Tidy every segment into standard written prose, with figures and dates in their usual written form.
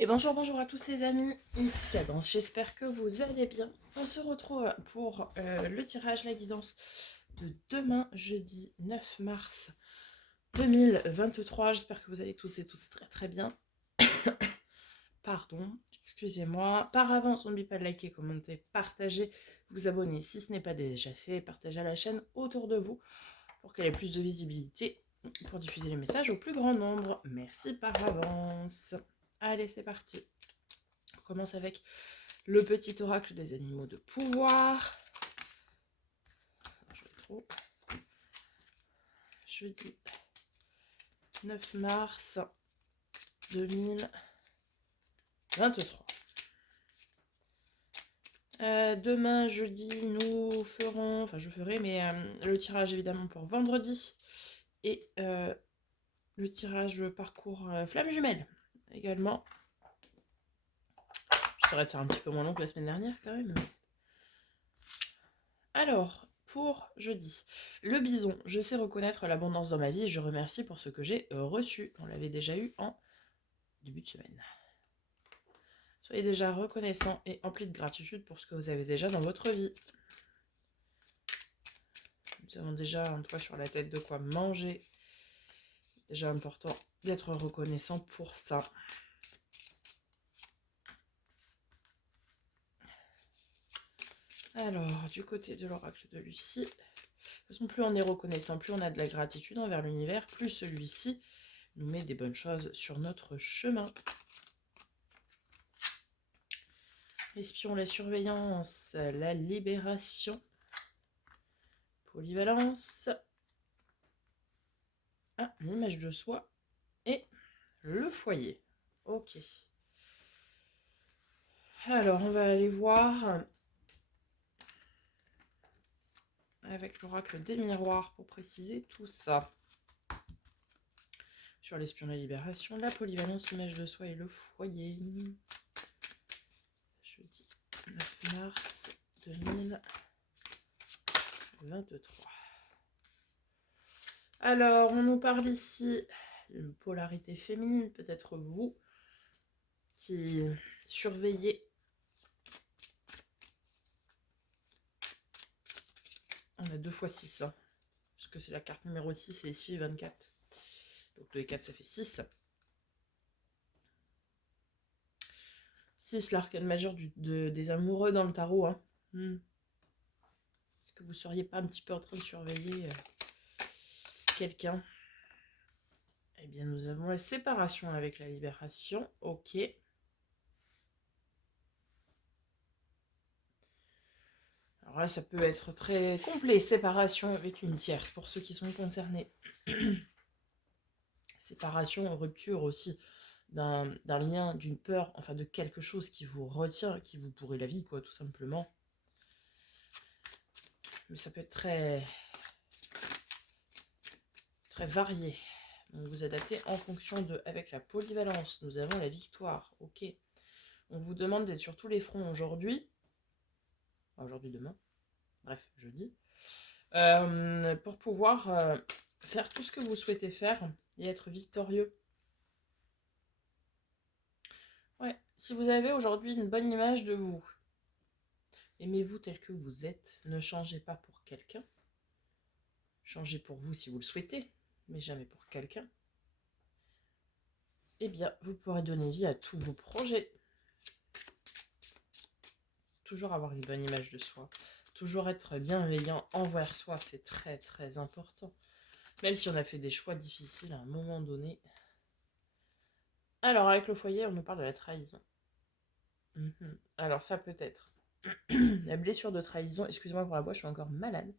Et bonjour, bonjour à tous les amis, ici Cadence, j'espère que vous allez bien. On se retrouve pour le tirage, la guidance de demain, jeudi 9 mars 2023. J'espère que vous allez toutes et tous très très bien. Pardon, excusez-moi. Par avance, n'oubliez pas de liker, commenter, partager, vous abonner si ce n'est pas déjà fait, partager la chaîne autour de vous pour qu'elle ait plus de visibilité, pour diffuser les messages au plus grand nombre. Merci par avance. Allez, c'est parti. On commence avec le petit oracle des animaux de pouvoir. Je vais trop. Jeudi 9 mars 2023. Demain, jeudi, nous ferons, enfin je ferai, mais le tirage évidemment pour vendredi. Et le tirage parcours flamme jumelle également. J'essaierai de faire un petit peu moins long que la semaine dernière quand même. Alors, pour jeudi, le bison, je sais reconnaître l'abondance dans ma vie et je remercie pour ce que j'ai reçu. On l'avait déjà eu en début de semaine. Soyez déjà reconnaissant et empli de gratitude pour ce que vous avez déjà dans votre vie. Nous avons déjà un toit sur la tête, de quoi manger. Déjà important d'être reconnaissant pour ça. Alors, du côté de l'oracle de Lucie, de toute façon, plus on est reconnaissant, plus on a de la gratitude envers l'univers, plus celui-ci nous met des bonnes choses sur notre chemin. Espion, la surveillance, la libération, polyvalence, l'image de soi et le foyer. Ok. Alors, on va aller voir avec l'oracle des miroirs pour préciser tout ça. Sur l'espion, la libération, la polyvalence, l'image de soi et le foyer. Jeudi 9 mars 2023. Alors, on nous parle ici d'une polarité féminine, peut-être vous qui surveillez. On a 2 fois 6, hein, parce que c'est la carte numéro 6 et ici 24. Donc les 4, ça fait 6. 6, l'arcane majeur des amoureux dans le tarot. Hein. Est-ce que vous ne seriez pas un petit peu en train de surveiller quelqu'un? Eh bien, nous avons la séparation avec la libération. Ok. Alors là, ça peut être très complet. Séparation avec une tierce pour ceux qui sont concernés. Séparation, rupture aussi d'un lien, d'une peur, enfin de quelque chose qui vous retient, qui vous pourrit la vie, quoi, tout simplement. Mais ça peut être très, très varié. Donc vous adaptez en fonction de... Avec la polyvalence, nous avons la victoire. Ok. On vous demande d'être sur tous les fronts aujourd'hui. Aujourd'hui, demain. Bref, jeudi. Pour pouvoir faire tout ce que vous souhaitez faire et être victorieux. Ouais, si vous avez aujourd'hui une bonne image de vous, aimez-vous tel que vous êtes, ne changez pas pour quelqu'un. Changez pour vous si vous le souhaitez, mais jamais pour quelqu'un. Eh bien, vous pourrez donner vie à tous vos projets. Toujours avoir une bonne image de soi. Toujours être bienveillant envers soi, c'est très très important. Même si on a fait des choix difficiles à un moment donné. Alors, avec le foyer, on nous parle de la trahison. Alors, ça peut être la blessure de trahison. Excusez-moi pour la voix, je suis encore malade.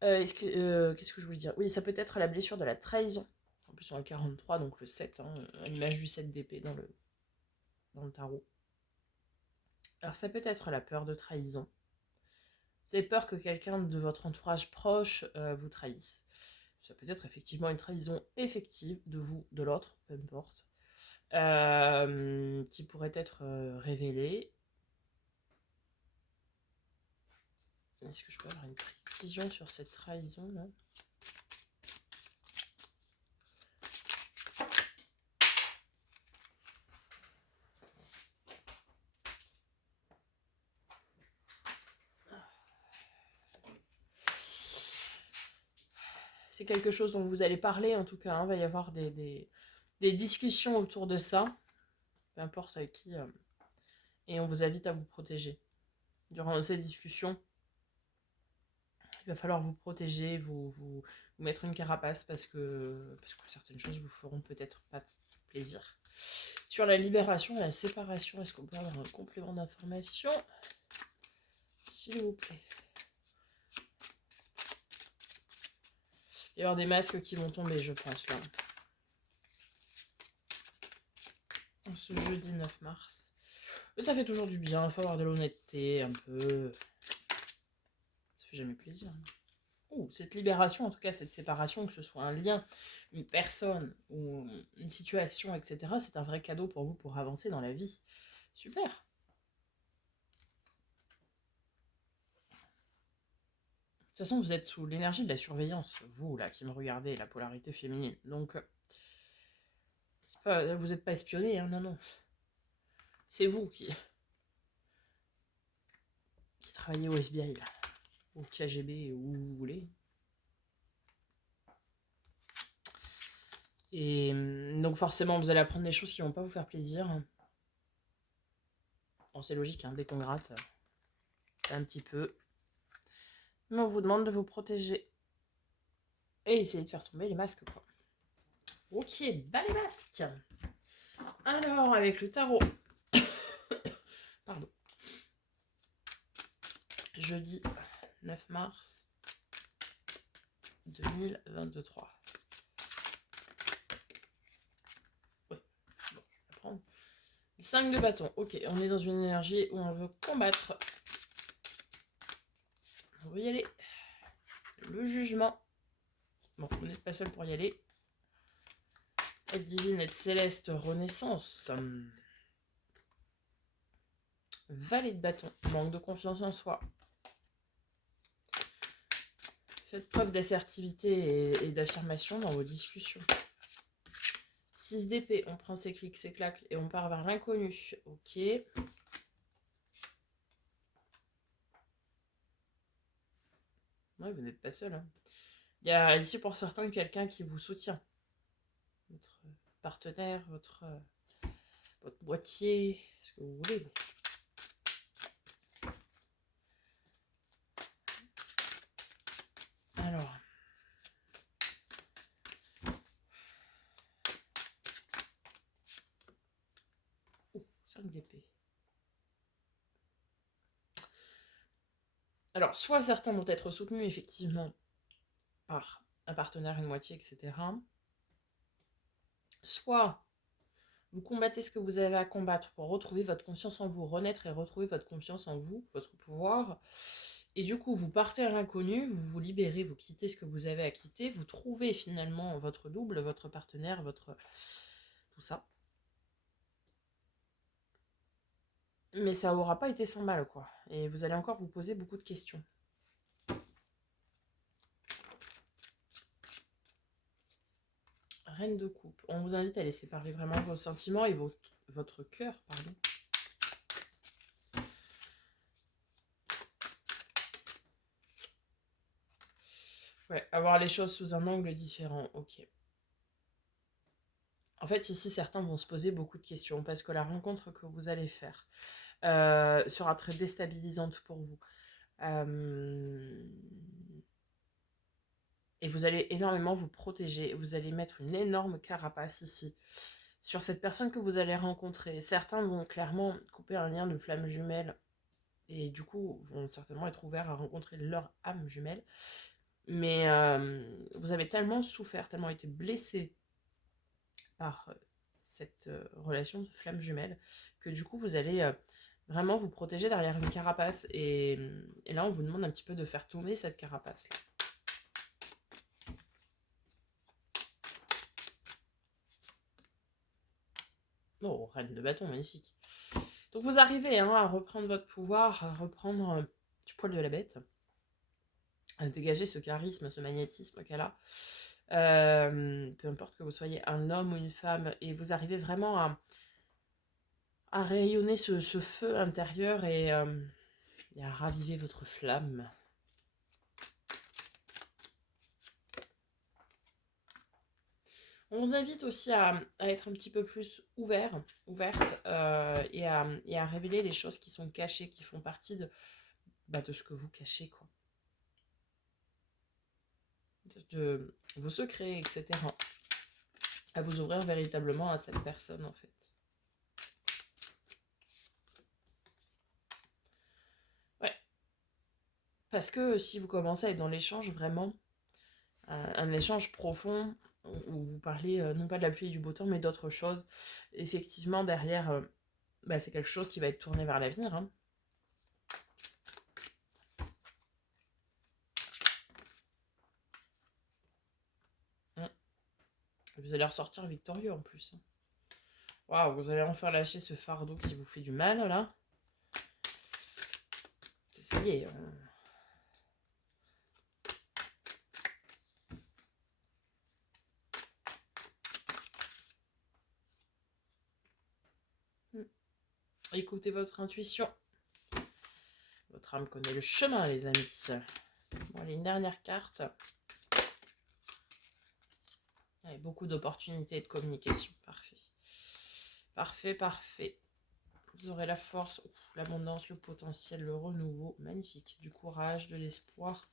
Qu'est-ce que je voulais dire? Oui, ça peut être la blessure de la trahison. En plus, on a le 43, donc le 7, l'image du 7 d'épée dans le tarot. Alors, ça peut être la peur de trahison. Vous avez peur que quelqu'un de votre entourage proche vous trahisse. Ça peut être effectivement une trahison effective de vous, de l'autre, peu importe, qui pourrait être révélée. Est-ce que je peux avoir une précision sur cette trahison là? C'est quelque chose dont vous allez parler, en tout cas. Il va y avoir des discussions autour de ça, peu importe avec qui. Et on vous invite à vous protéger. Durant ces discussions, il va falloir vous protéger, vous mettre une carapace parce que certaines choses vous feront peut-être pas plaisir. Sur la libération et la séparation, est-ce qu'on peut avoir un complément d'information, s'il vous plaît? Il va y avoir des masques qui vont tomber, je pense, là. Ce jeudi 9 mars. Mais ça fait toujours du bien, il faut avoir de l'honnêteté, un peu. Ça fait jamais plaisir. Cette libération, en tout cas cette séparation, que ce soit un lien, une personne ou une situation, etc., c'est un vrai cadeau pour vous pour avancer dans la vie. Super. De toute façon, vous êtes sous l'énergie de la surveillance, vous là qui me regardez, la polarité féminine. Donc, vous n'êtes pas espionné, hein, non, non. C'est vous qui travaillez au FBI, là, au KGB, où vous voulez. Et donc forcément, vous allez apprendre des choses qui vont pas vous faire plaisir. Bon, c'est logique, hein, dès qu'on gratte, un petit peu. Mais on vous demande de vous protéger. Et essayer de faire tomber les masques, quoi. Ok, bas les masques. Alors, avec le tarot. Pardon. Jeudi 9 mars 2023. Ouais, bon, je vais prendre. 5 de bâton. Ok, on est dans une énergie où on veut combattre. On veut y aller. Le jugement. Bon, vous n'êtes pas seul pour y aller. Aide divine, aide céleste, renaissance. Valet de bâton, manque de confiance en soi. Faites preuve d'assertivité et d'affirmation dans vos discussions. 6 d'épée, on prend ses clics, ses claques et on part vers l'inconnu. Ok. Ouais, vous n'êtes pas seul. Hein. Il y a ici pour certains quelqu'un qui vous soutient. Votre partenaire, votre boîtier, ce que vous voulez. Alors. 5 d'épée. Alors, soit certains vont être soutenus effectivement par un partenaire, une moitié, etc. Soit vous combattez ce que vous avez à combattre pour retrouver votre confiance en vous, renaître et retrouver votre confiance en vous, votre pouvoir. Et du coup, vous partez à l'inconnu, vous vous libérez, vous quittez ce que vous avez à quitter, vous trouvez finalement votre double, votre partenaire, votre... tout ça. Mais ça n'aura pas été sans mal, quoi. Et vous allez encore vous poser beaucoup de questions. Reine de coupe. On vous invite à laisser parler vraiment vos sentiments et votre cœur, pardon. Ouais, avoir les choses sous un angle différent, ok. En fait, ici, certains vont se poser beaucoup de questions parce que la rencontre que vous allez faire sera très déstabilisante pour vous. Et vous allez énormément vous protéger. Vous allez mettre une énorme carapace ici sur cette personne que vous allez rencontrer. Certains vont clairement couper un lien de flamme jumelle et du coup vont certainement être ouverts à rencontrer leur âme jumelle. Mais vous avez tellement souffert, tellement été blessé par cette relation de flamme jumelle que du coup vous allez vraiment vous protéger derrière une carapace. Et là, on vous demande un petit peu de faire tomber cette carapace-là. Oh, reine de bâton, magnifique. Donc vous arrivez à reprendre votre pouvoir, à reprendre du poil de la bête, à dégager ce charisme, ce magnétisme qu'elle a. Peu importe que vous soyez un homme ou une femme, et vous arrivez vraiment à rayonner ce feu intérieur et à raviver votre flamme. On vous invite aussi à être un petit peu plus ouverte, et à révéler les choses qui sont cachées, qui font partie de ce que vous cachez, quoi. De vos secrets, etc. À vous ouvrir véritablement à cette personne, en fait. Ouais. Parce que si vous commencez à être dans l'échange, vraiment, un échange profond, où vous parlez non pas de la pluie et du beau temps, mais d'autres choses, effectivement, derrière, c'est quelque chose qui va être tourné vers l'avenir, hein. Mm. Vous allez ressortir victorieux en plus, hein. Waouh, vous allez enfin lâcher ce fardeau qui vous fait du mal, là. Ça y est. Écoutez votre intuition. Votre âme connaît le chemin, les amis. Bon, allez, une dernière carte. Avec beaucoup d'opportunités et de communication. Parfait. Parfait, parfait. Vous aurez la force, l'abondance, le potentiel, le renouveau. Magnifique. Du courage, de l'espoir.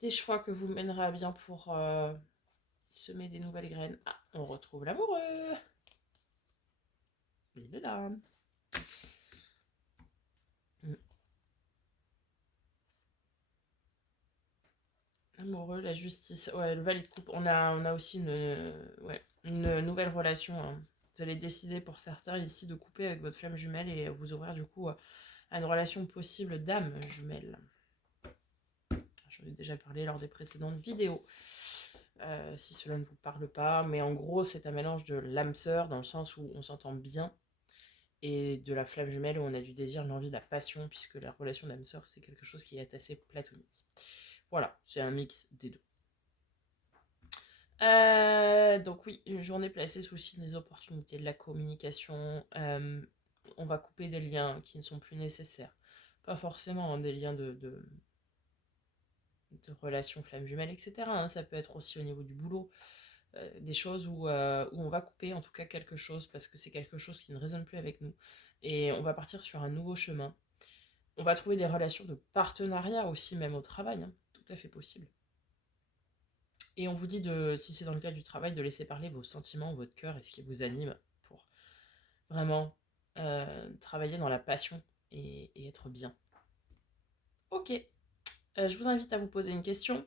Des choix que vous mènerez à bien pour semer des nouvelles graines. Ah, on retrouve l'amoureux. Il est là. Amoureux, la justice. Ouais, le valet de coupe. On a aussi une nouvelle relation, hein. Vous allez décider pour certains ici de couper avec votre flamme jumelle et vous ouvrir du coup à une relation possible d'âme jumelle. J'en ai déjà parlé lors des précédentes vidéos. Si cela ne vous parle pas, mais en gros c'est un mélange de l'âme sœur dans le sens où on s'entend bien et de la flamme jumelle où on a du désir, de l'envie, de la passion, puisque la relation d'âme sœur c'est quelque chose qui est assez platonique. Voilà, c'est un mix des deux. Donc oui, une journée placée sous le signe des opportunités, de la communication. On va couper des liens qui ne sont plus nécessaires. Pas forcément, hein, des liens de relations flammes jumelles, etc., hein. Ça peut être aussi au niveau du boulot. Des choses où on va couper en tout cas quelque chose parce que c'est quelque chose qui ne résonne plus avec nous. Et on va partir sur un nouveau chemin. On va trouver des relations de partenariat aussi, même au travail, hein. Tout à fait possible. Et on vous dit, si c'est dans le cadre du travail, de laisser parler vos sentiments, votre cœur et ce qui vous anime pour vraiment travailler dans la passion et être bien. Ok, je vous invite à vous poser une question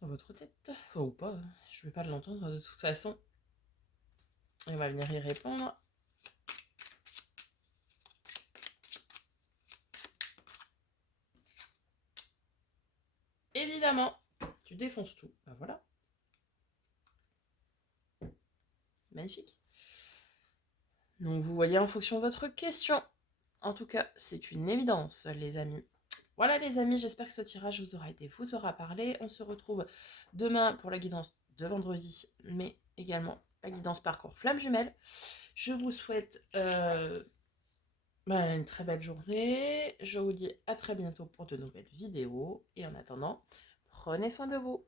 dans votre tête, enfin, ou pas, je ne vais pas l'entendre de toute façon. Et on va venir y répondre. Évidemment, tu défonces tout. Ben voilà. Magnifique. Donc vous voyez en fonction de votre question. En tout cas, c'est une évidence, les amis. Voilà les amis, j'espère que ce tirage vous aura aidé, vous aura parlé. On se retrouve demain pour la guidance de vendredi, mais également la guidance parcours flamme jumelle. Je vous souhaite une très belle journée. Je vous dis à très bientôt pour de nouvelles vidéos. Et en attendant, prenez soin de vous.